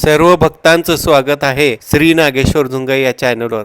सर्व भक्तांचं स्वागत आहे श्री नागेश्वर झुंगा या चॅनलवर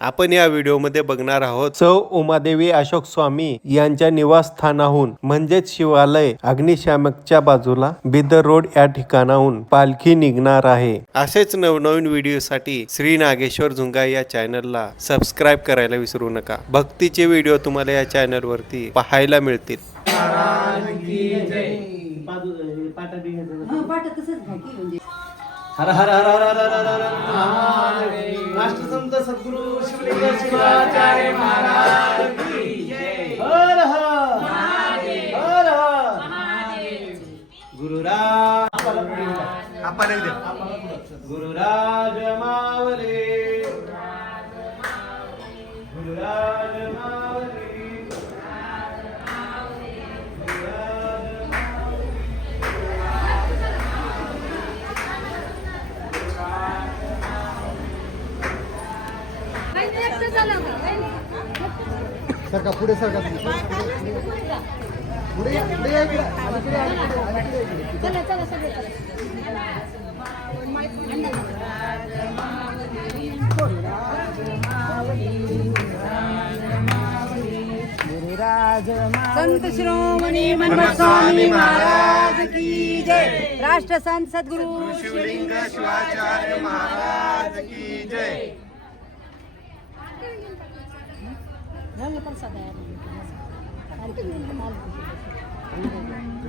आपण या व्हिडिओमध्ये बघणार आहोत सौ उमादेवी अशोक स्वामी यांच्या निवासस्थानाहून म्हणजेच शिवालय अग्निशामकच्या बाजूला बिदर रोड या ठिकाणाहून पालखी निघणार आहे. असेच नवनवीन व्हिडिओसाठी श्री नागेश्वर झुंगा या चॅनलला सबस्क्राईब करायला विसरू नका. भक्तीचे व्हिडिओ तुम्हाला या चॅनलवरती पाहायला मिळतील. पाठ तसंच हर हर हर हर हर हर हर राष्ट्र संत सद्गुरु शिवलिंग शिवाचार्य महाराज हर हर हर हर। गुरु राज गुरु राज मावले गुरु राज पुढे सरका पुढे पुढे. संत शिरोमणी मनमत स्वामी महाराज की जय। राष्ट्र संत सद्गुरु शिवलिंग शिवाचार्य महाराज की जय।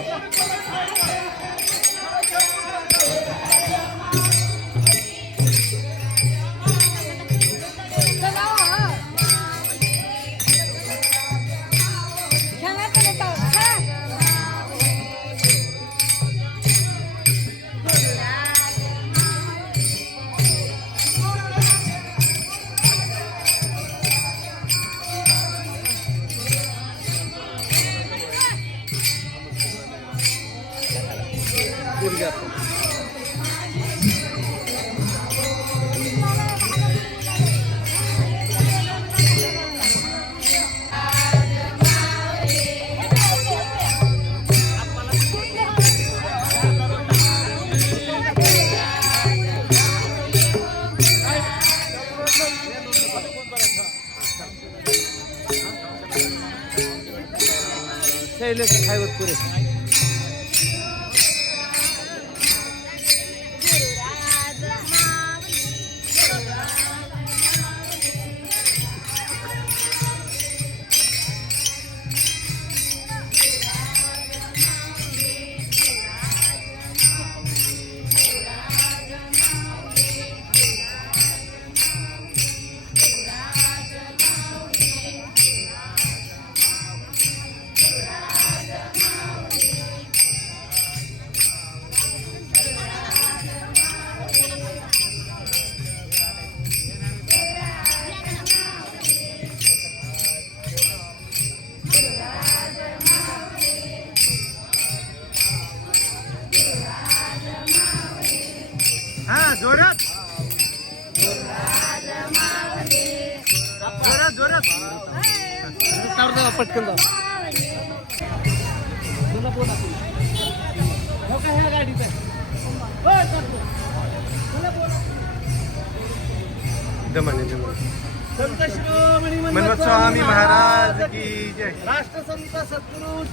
Yeah. दर्शन करा. पुरे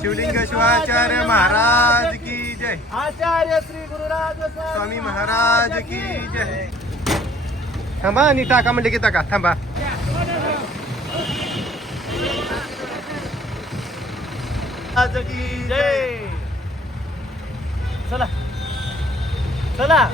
शिवलिंग शिवाचार्य महाराज की जय। आचार्य श्री गुरुराज स्वामी महाराज की जय। थांबा आणि टाका म्हणले की टाका थांबा. की जय। चला. चला.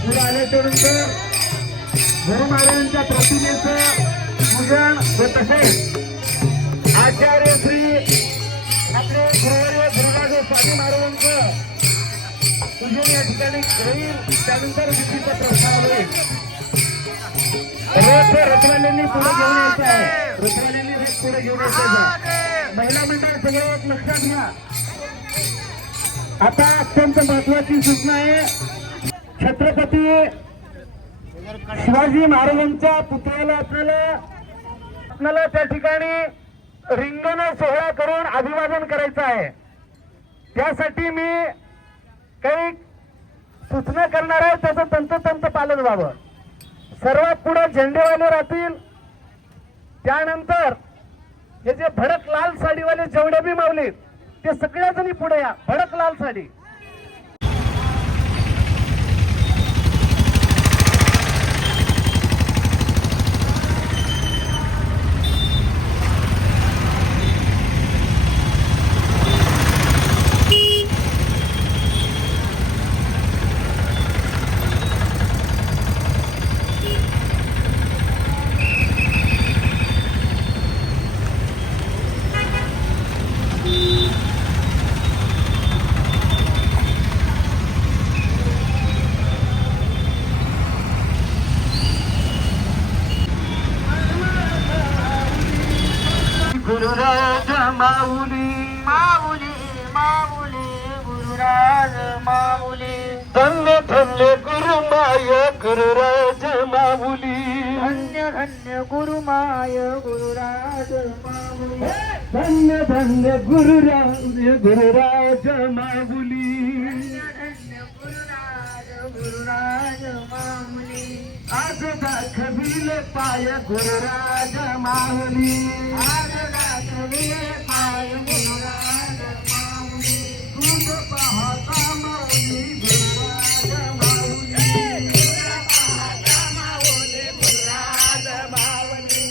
आल्याच्यानंतर गुरु प्रतिमेचं पूजन व तसेच आचार्य श्री आपले गुरुवर्य गुरुराज स्वामी महाराजांचं पूजन या ठिकाणी होईल. त्यानंतर विधीचा प्रस्ताव होईल रोज रथवाल्यांनी पुढे घेऊन यायचं आहे. रथवाल्यांनी रथ पुढे घेऊन यायचं आहे. महिला मंडळ सगळे लक्षात घ्या. आता अत्यंत महत्वाची सूचना आहे. छत्रपती शिवाजी महाराजांच्या पुतळ्याला आपल्याला आपल्याला त्या ठिकाणी रिंगण सोहळा करून अभिवादन करायचं आहे. त्यासाठी मी काही सूचना करणार आहे त्याचं तंतोतंत पालन व्हावं. सर्वात पुढे झेंडेवाले राहतील. त्यानंतर हे जे भडक लाल साडीवाले जेवढे बी मावले ते सगळ्या जणी पुढे या. भडक लाल साडी. गुरुराज माऊली. माऊली माऊली गुरुराज माऊली. धन्य धन्य गुरुमाय गुरुराज माऊली. धन्य धन्य गुरुमाय गुरुराज माऊली. धन्य धन्य गुरुराज गुरुराज माऊली. गुरुराज माऊली. आज दाखविल पाय गुरुराज माऊली. आज दाखविल पाय गुरुराज माऊली. दूध पाहता माऊली गुरुराज माऊली. पाहता माऊली गुरुराज माऊली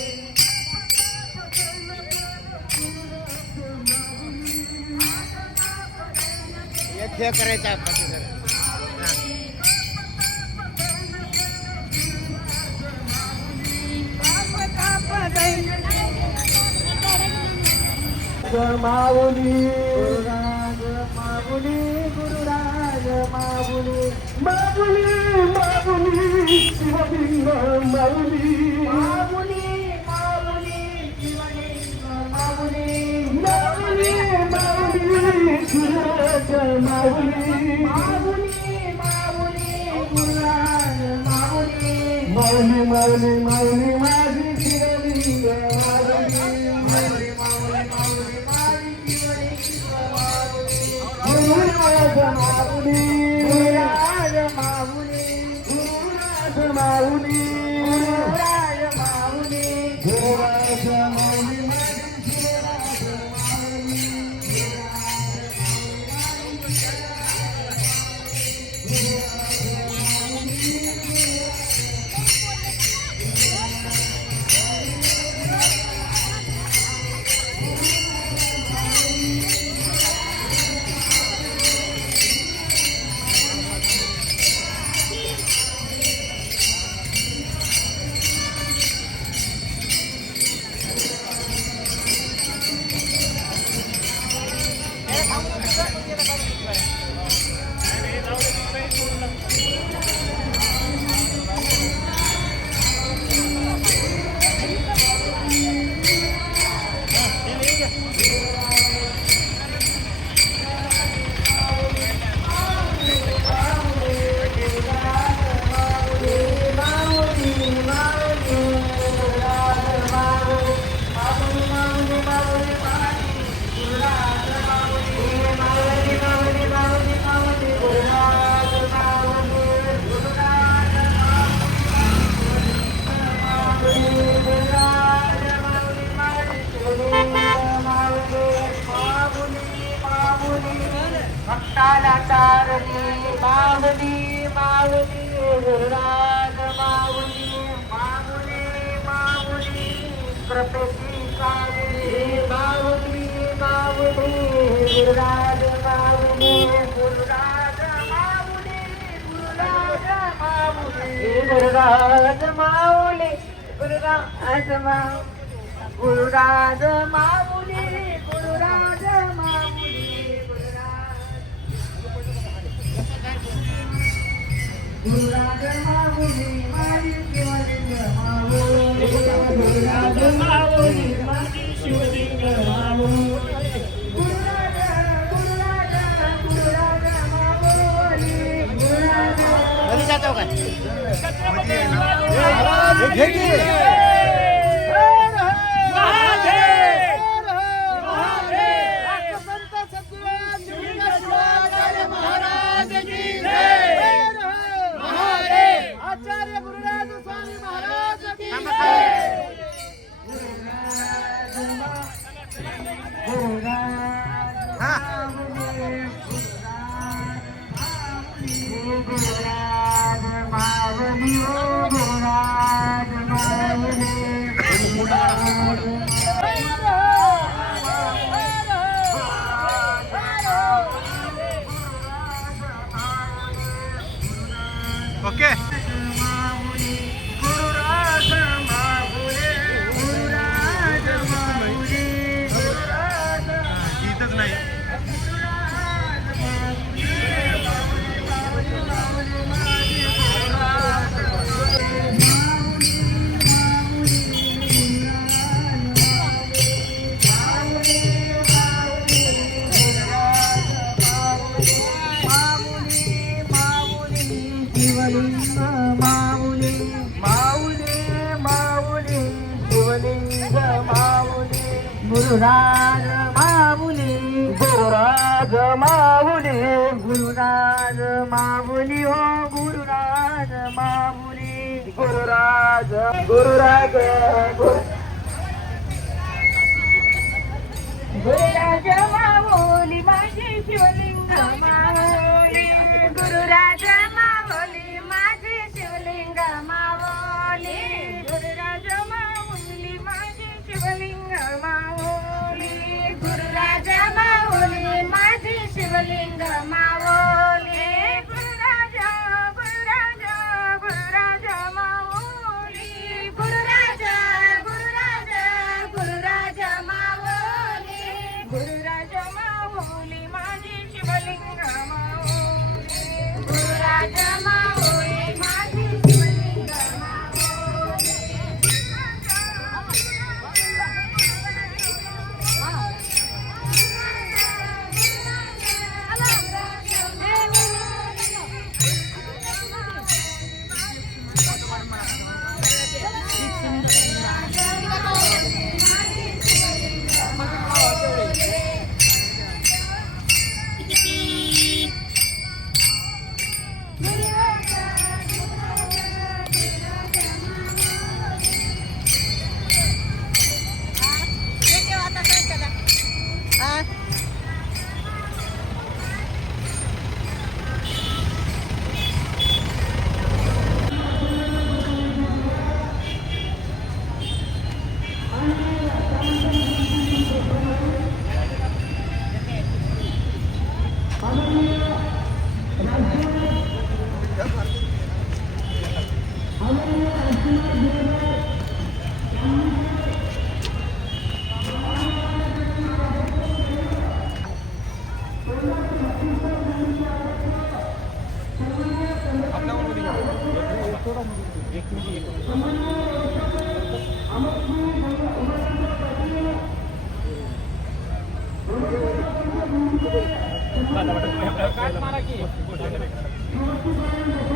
माऊली गुरुराज माऊली गुरुराज माऊली माऊली माऊली शिवलिंग माऊली. माऊली माऊली शिवलिंग माऊली. माऊली माऊली गुरुराज माऊली. माऊली माऊली गुरुराज माऊली माऊली माऊली माऊली. गुरुराज माऊली गुरुराज माऊली गुरुराज माऊली गुरुराज माऊली गुरुराज माऊली गुरुराज माऊली गुरुराज माऊली गुरुराज माऊली माझी शिवलिंग माऊली गुरुराज माऊली माझी शिवलिंग माऊली चौकात गुरुराज गुरुराज गुरु गुरुराज माऊली माझी शिवलिंग माऊली गुरुराज माऊली माझी शिवलिंग माऊली गुरुराज माऊली माझी शिवलिंग माऊली गुरुराज माऊली माझी शिवलिंग माऊली Vamos, vamos, vamos.